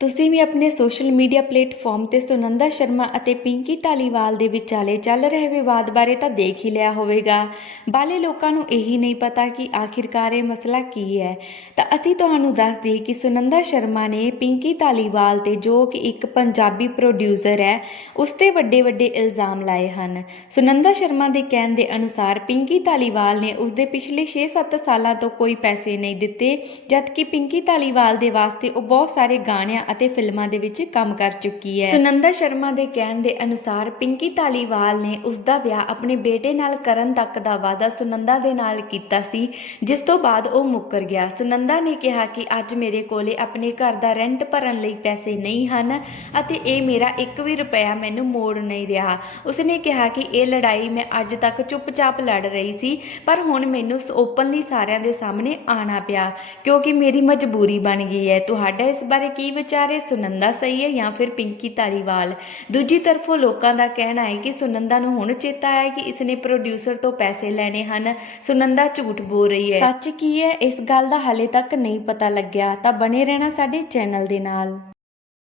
ਤੁਸੀਂ ਵੀ ਆਪਣੇ social media platform ਤੇ ਸੁਨੰਦਾ ਸ਼ਰਮਾ ਅਤੇ ਪਿੰਕੀ ਧਾਲੀਵਾਲ ਦੇ ਵਿਚਾਲੇ ਚੱਲ ਰਹੇ ਵਿਵਾਦ ਬਾਰੇ ਤਾਂ ਦੇਖ ਹੀ ਲਿਆ ਹੋਵੇਗਾ। ਬਾਲੇ ਲੋਕਾਂ ਨੂੰ ਇਹੀ ਨਹੀਂ ਪਤਾ ਕਿ ਆਖਿਰਕਾਰ ਇਹ ਮਸਲਾ ਕੀ ਹੈ। ਤਾਂ ਅਸੀਂ ਤੁਹਾਨੂੰ ਦੱਸ ਦਈਏ ਕਿ ਸੁਨੰਦਾ ਸ਼ਰਮਾ ਨੇ ਪਿੰਕੀ ਧਾਲੀਵਾਲ ਤੇ ਜੋ ਕਿ ਇੱਕ ਪੰਜਾਬੀ ਪ੍ਰੋਡਿਊਸਰ ਹੈ, ਉਸ ਤੇ ਵੱਡੇ ਵੱਡੇ ਇਲਜ਼ਾਮ ਲਾਏ ਹਨ। ਸੁਨੰਦਾ ਸ਼ਰਮਾ ਦੇ ਕਹਿਣ ਦੇ ਅਨੁਸਾਰ ਪਿੰਕੀ ਧਾਲੀਵਾਲ ਨੇ ਉਸ ਦੇ ਪਿਛਲੇ 6-7 ਸਾਲਾਂ ਤੋਂ ਕੋਈ ਪੈਸੇ ਨਹੀਂ ਦਿੱਤੇ, ਜਦਕਿ ਪਿੰਕੀ ਧਾਲੀਵਾਲ ਦੇ ਵਾਸਤੇ ਉਹ ਬਹੁਤ ਸਾਰੇ ਗਾਣਿਆਂ ਅਤੇ ਫਿਲਮਾਂ ਦੇ ਵਿੱਚ ਕੰਮ ਕਰ ਚੁੱਕੀ ਹੈ। ਸੁਨੰਦਾ ਸ਼ਰਮਾ ਦੇ ਕਹਿਣ ਦੇ ਅਨੁਸਾਰ ਪਿੰਕੀ ਧਾਲੀਵਾਲ ਨੇ ਉਸ ਦਾ ਵਿਆਹ ਆਪਣੇ ਬੇਟੇ ਨਾਲ ਕਰਨ ਤੱਕ ਦਾ ਵਾਅਦਾ ਸੁਨੰਦਾ ਦੇ ਨਾਲ ਕੀਤਾ ਸੀ, ਜਿਸ ਤੋਂ ਬਾਅਦ ਉਹ ਮੁੱਕਰ ਗਿਆ। ਸੁਨੰਦਾ ਨੇ ਕਿਹਾ ਕਿ ਅੱਜ ਮੇਰੇ ਕੋਲੇ ਆਪਣੇ ਘਰ ਦਾ ਰੈਂਟ ਭਰਨ ਲਈ ਪੈਸੇ ਨਹੀਂ ਹਨ ਅਤੇ ਇਹ ਮੇਰਾ ਇੱਕ ਵੀ ਰੁਪਇਆ ਮੈਨੂੰ ਮੋੜ ਨਹੀਂ ਰਿਹਾ। ਉਸਨੇ ਕਿਹਾ ਕਿ ਇਹ ਲੜਾਈ ਮੈਂ ਅੱਜ ਤੱਕ ਚੁੱਪਚਾਪ ਲੜ ਰਹੀ ਸੀ, ਪਰ ਹੁਣ ਮੈਨੂੰ ਓਪਨਲੀ ਸਾਰਿਆਂ ਦੇ ਸਾਹਮਣੇ ਆਣਾ ਪਿਆ, ਕਿਉਂਕਿ ਮੇਰੀ ਮਜਬੂਰੀ ਬਣ ਗਈ ਹੈ। ਤੁਹਾਡਾ ਇਸ ਬਾਰੇ ਕੀ ਵਿਚਾਰ ਹੈ ਸੁਨੰਦਾ ਸਹੀ ਹੈ ਜਾਂ ਫਿਰ ਪਿੰਕੀ ਧਾਰੀਵਾਲ? ਦੂਜੀ ਤਰਫੋਂ ਲੋਕਾਂ ਦਾ ਕਹਿਣਾ ਹੈ ਕਿ ਸੁਨੰਦਾ ਨੂੰ ਹੁਣ ਚੇਤਾ ਆਇਆ ਕਿ ਇਸਨੇ ਪ੍ਰੋਡਿਊਸਰ ਤੋਂ ਪੈਸੇ ਲੈਣੇ ਹਨ। ਸੁਨੰਦਾ ਝੂਠ ਬੋਲ ਰਹੀ ਹੈ। ਸੱਚ ਕੀ ਹੈ? ਇਸ ਗੱਲ ਦਾ ਹਾਲੇ ਤੱਕ ਨਹੀਂ ਪਤਾ ਲੱਗਿਆ। ਤਾਂ ਬਣੇ ਰਹਿਣਾ ਸਾਡੇ ਚੈਨਲ ਦੇ ਨਾਲ।